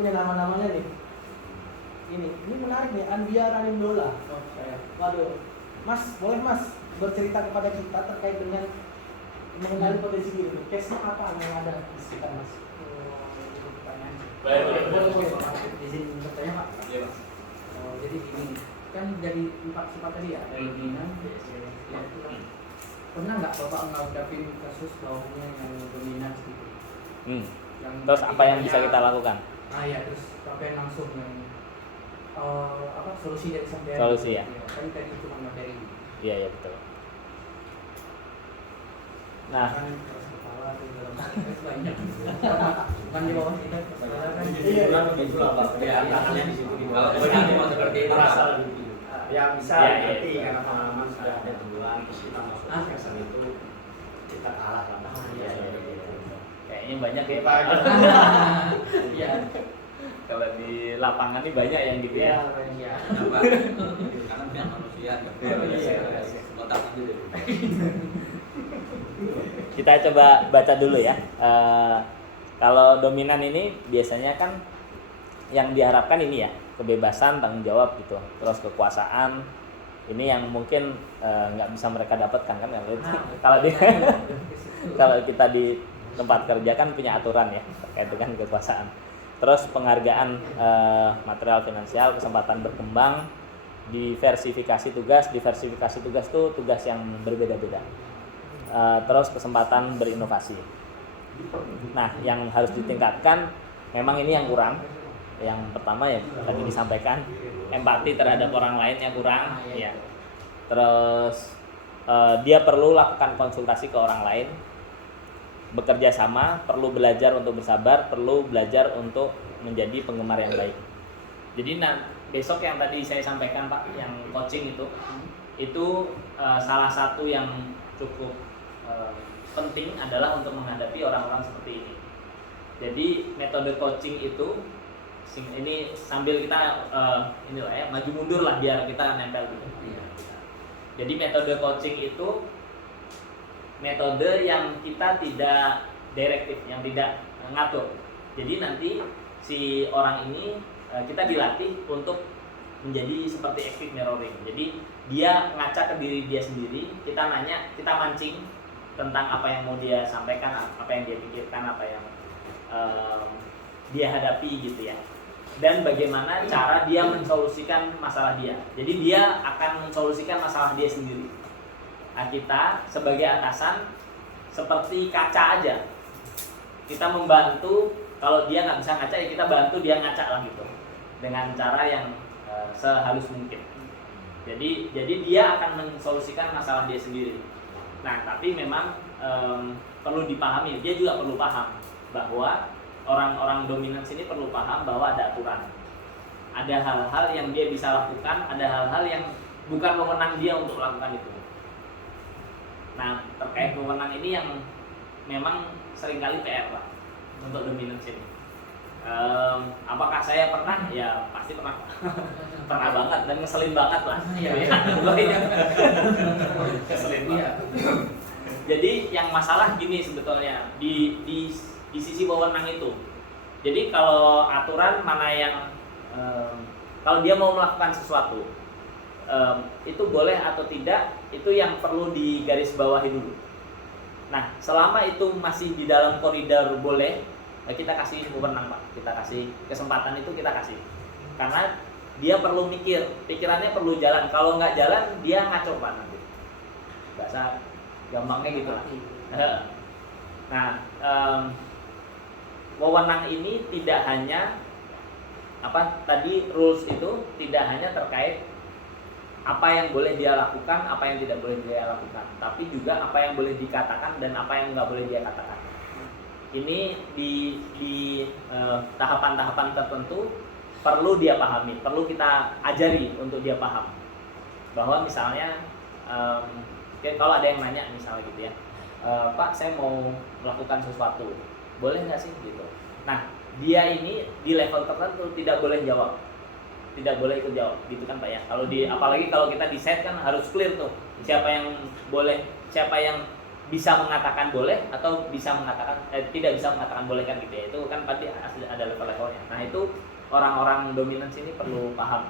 punya nama-namanya nih. Ini menarik nih, Andia Ranimdola. Oh, saya. Waduh, Mas, boleh Mas bercerita kepada kita terkait dengan mengenali potensi diri. Case-nya apa yang ada di sekitar Mas? Boleh. Izin bertanya Pak. Iya Mas. Jadi gini, kan dari 4 sifat tadi ya, dominan, ya itu kan. Pernah nggak Bapak ngadapin kasus bawahnya yang dominan gitu? Yang Terus apa yang bisa kita lakukan? Ya terus sampai langsung yang solusi dari sampai Solusi ya. Kan tadi cuma materi. Iya betul. Nah, Kan keras kepala tuh dalam banyak. Kan di bawah kita kepala kan. Iya, begitu lah Pak. Kegiatannya di situ di bawah. Kalau ini cuma seperti itu merasa lebih ya bisa ngerti karena pengalaman sudah ada duluan terus kita masuk ke kesan itu kita kalah lah. kayaknya banyak ya. Iya. Kalau di lapangan ini banyak yang gitu ya. Iya. Karena punya manusia otak aja deh. Kita coba baca dulu ya. Kalau dominan ini biasanya kan yang diharapkan ini ya, kebebasan, tanggung jawab gitu. Terus kekuasaan. Ini yang mungkin nggak bisa mereka dapatkan kan kalau kalau kita di tempat kerja kan punya aturan ya terkait dengan kekuasaan. Terus penghargaan material finansial, kesempatan berkembang, diversifikasi tugas itu tugas yang berbeda-beda. Terus kesempatan berinovasi. Nah, yang harus ditingkatkan memang ini yang kurang. Yang pertama ya tadi disampaikan, empati terhadap orang lain yang kurang ya. Terus dia perlu lakukan konsultasi ke orang lain, bekerja sama, perlu belajar untuk bersabar, perlu belajar untuk menjadi penggemar yang baik. Jadi besok yang tadi saya sampaikan Pak, yang coaching itu salah satu yang cukup penting adalah untuk menghadapi orang-orang seperti ini. Jadi metode coaching itu ini sambil kita maju mundur lah biar kita nempel gitu. Jadi metode coaching itu metode yang kita tidak direktif, yang tidak ngatur. Jadi nanti si orang ini kita dilatih untuk menjadi seperti active mirroring. Jadi dia ngaca ke diri dia sendiri, kita nanya, kita mancing tentang apa yang mau dia sampaikan, apa yang dia pikirkan, apa yang dia hadapi gitu ya. Dan bagaimana cara dia mensolusikan masalah dia. Jadi dia akan mensolusikan masalah dia sendiri. Nah, kita sebagai atasan seperti kaca aja. Kita membantu, kalau dia nggak bisa ngaca ya kita bantu dia ngaca lah gitu. Dengan cara yang sehalus mungkin. Jadi dia akan mensolusikan masalah dia sendiri. Nah, tapi memang perlu dipahami, dia juga perlu paham bahwa orang-orang dominan sini perlu paham bahwa ada aturan. Ada hal-hal yang dia bisa lakukan, ada hal-hal yang bukan wewenang dia untuk melakukan itu. Nah, terkait wewenang ini yang memang seringkali PR Pak untuk dominan sini. Apakah saya pernah? Ya pasti pernah. Pernah banget dan ngeselin banget lah. Iya. Ngeselin banget. Jadi yang masalah gini sebetulnya di sisi wewenang itu. Jadi kalau aturan mana yang kalau dia mau melakukan sesuatu itu boleh atau tidak, itu yang perlu digarisbawahi dulu. Nah, selama itu masih di dalam koridor boleh, kita kasih wewenang Pak, kita kasih kesempatan itu kita kasih. Karena dia perlu mikir, pikirannya perlu jalan. Kalau nggak jalan, dia ngaco Pak nanti. Bahasa gampangnya gitu lah. Nah, wewenang ini tidak hanya rules itu tidak hanya terkait apa yang boleh dia lakukan, apa yang tidak boleh dia lakukan, tapi juga apa yang boleh dikatakan dan apa yang nggak boleh dia katakan. Ini di tahapan-tahapan tertentu perlu dia pahami, perlu kita ajari untuk dia paham. Bahwa misalnya kalau ada yang nanya misalnya gitu ya, Pak saya mau melakukan sesuatu, boleh nggak sih gitu. Nah, dia ini di level tertentu tidak boleh jawab, tidak boleh ikut jawab gitu kan Pak ya. Kalau apalagi kalau kita di set kan harus clear tuh siapa yang boleh, siapa yang bisa mengatakan boleh atau bisa mengatakan tidak bisa mengatakan boleh kan gitu ya. Itu kan pasti ada level-levelnya. Nah itu orang-orang dominan sini perlu paham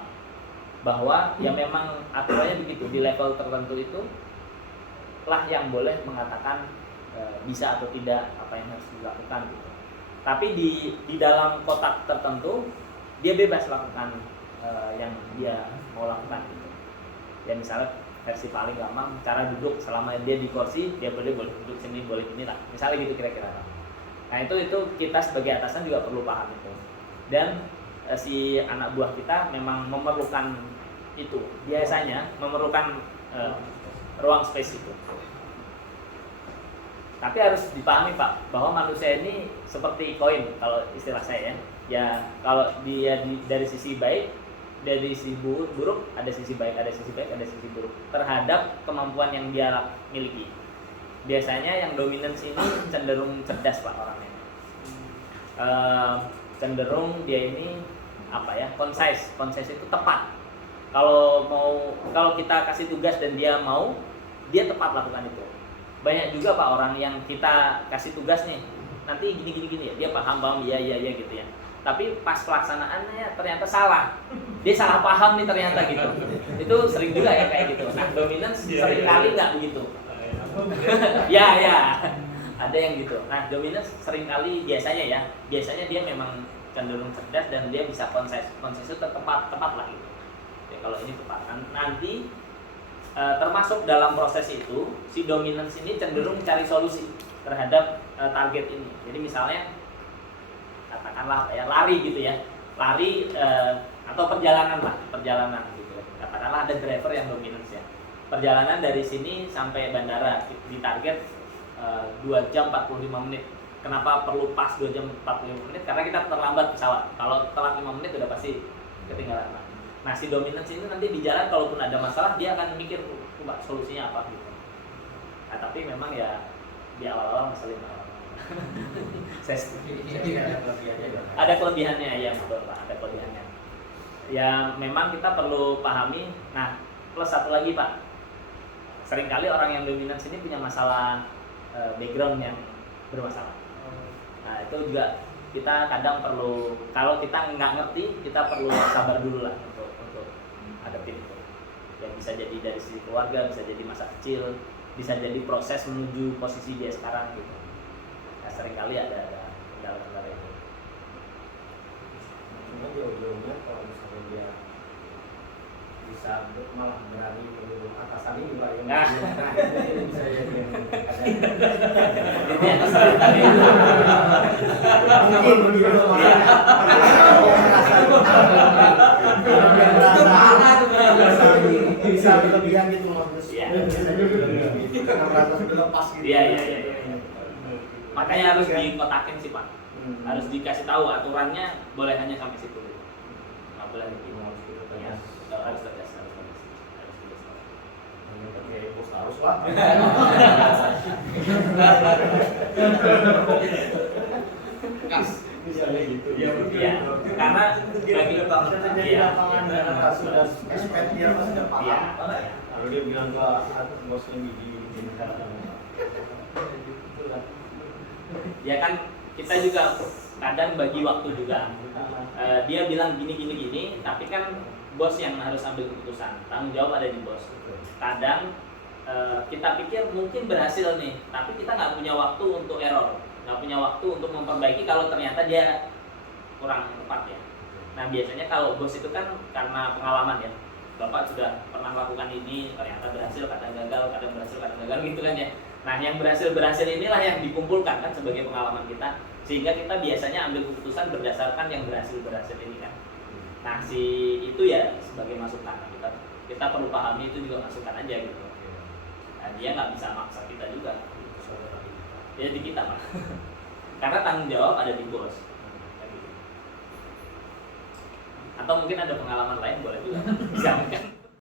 bahwa ya memang aturannya begitu, di level tertentu itu lah yang boleh mengatakan bisa atau tidak apa yang harus dilakukan gitu. Tapi di dalam kotak tertentu dia bebas lakukan yang dia mau lakukan gitu. Ya misalnya versi paling gampang cara duduk, selama dia di kursi dia boleh duduk sini, boleh ini lah, misalnya gitu kira-kira. Nah itu kita sebagai atasan juga perlu paham itu. Dan si anak buah kita memang memerlukan itu, biasanya memerlukan ruang space itu. Tapi harus dipahami Pak, bahwa manusia ini seperti koin kalau istilah saya ya. Ya kalau dia dari sisi baik, dari sisi buruk, ada sisi baik, ada sisi baik, ada sisi buruk terhadap kemampuan yang dia miliki. Biasanya yang dominance ini cenderung cerdas Pak orangnya. Cenderung dia ini apa ya, concise itu tepat. Kalau kita kasih tugas dan dia mau, dia tepat lakukan itu. Banyak juga Pak orang yang kita kasih tugas nih, nanti gini ya, dia paham iya gitu ya. Tapi pas pelaksanaannya ternyata salah. Dia salah paham nih ternyata gitu. Itu sering juga ya kayak gitu. Nah, dominance sering kali nggak begitu. Ya. Ada yang gitu. Nah, dominance sering kali biasanya dia memang cenderung cerdas dan dia bisa concise itu tepat lah gitu. Ya, kalau ini tepat. Nanti termasuk dalam proses itu si dominance ini cenderung cari solusi terhadap target ini. Jadi misalnya katakanlah ya lari gitu ya, atau perjalanan gitu ya. Katakanlah ada driver yang dominance ya, perjalanan dari sini sampai bandara di target 2 jam 45 menit. Kenapa perlu pas 2 jam 45 menit? Karena kita terlambat pesawat. Kalau telat 5 menit udah pasti ketinggalan. Nah si dominance ini nanti di jalan kalaupun ada masalah dia akan mikir solusinya apa gitu. Nah tapi memang ya di awal-awal ngeselin ada kelebihannya ya betul Pak, ada kelebihannya. Ya memang kita perlu pahami. Nah plus satu lagi Pak, seringkali orang yang dominance ini punya masalah background yang bermasalah. Nah itu juga kita kadang perlu, kalau kita nggak ngerti kita perlu sabar dulu lah untuk hadapin itu. Ya bisa jadi dari sisi keluarga, bisa jadi masa kecil, bisa jadi proses menuju posisi dia sekarang gitu. Nah, seringkali ada kendala-kendala itu. Cuma jauh-jauhnya kalau misalnya dia bisa malah berani menurut atasan ini Pak yang ini bisa jadi Ini yang kesulitan itu. mungkin begitu bisa berlebihan gitu Mas. Iya. Karena merasa sudah lepas gitu. Iya. Makanya harus dikotakin sih Pak. Harus dikasih tahu aturannya boleh hanya sampai situ. Nggak boleh lebih. Ya, harus tegas. Oke, bos harus lah. Kas. Misalnya gitu. Iya. Karena bagi jadi lapangan dan sudah expert dia pasti udah paham. Iya. Kalau dia bilang ke bosnya gini. Ya kan kita juga kadang bagi waktu juga. Dia bilang gini, tapi kan bos yang harus ambil keputusan. Tanggung jawab ada di bos. Kadang kita pikir mungkin berhasil nih, tapi kita nggak punya waktu untuk error, nggak punya waktu untuk memperbaiki kalau ternyata dia kurang tepat ya. Nah biasanya kalau bos itu kan karena pengalaman ya, Bapak sudah pernah lakukan ini, ternyata berhasil, kadang gagal gitu kan ya. Nah yang berhasil inilah yang dikumpulkan kan sebagai pengalaman kita, sehingga kita biasanya ambil keputusan berdasarkan yang berhasil ini kan. Nah si itu ya sebagai masukan, kita perlu pahami itu juga masukan aja gitu. Nah, dia nggak bisa maksa kita juga, dia di kita Pak. Karena tanggung jawab ada di bos. Atau mungkin ada pengalaman lain boleh juga. Bisa mungkin.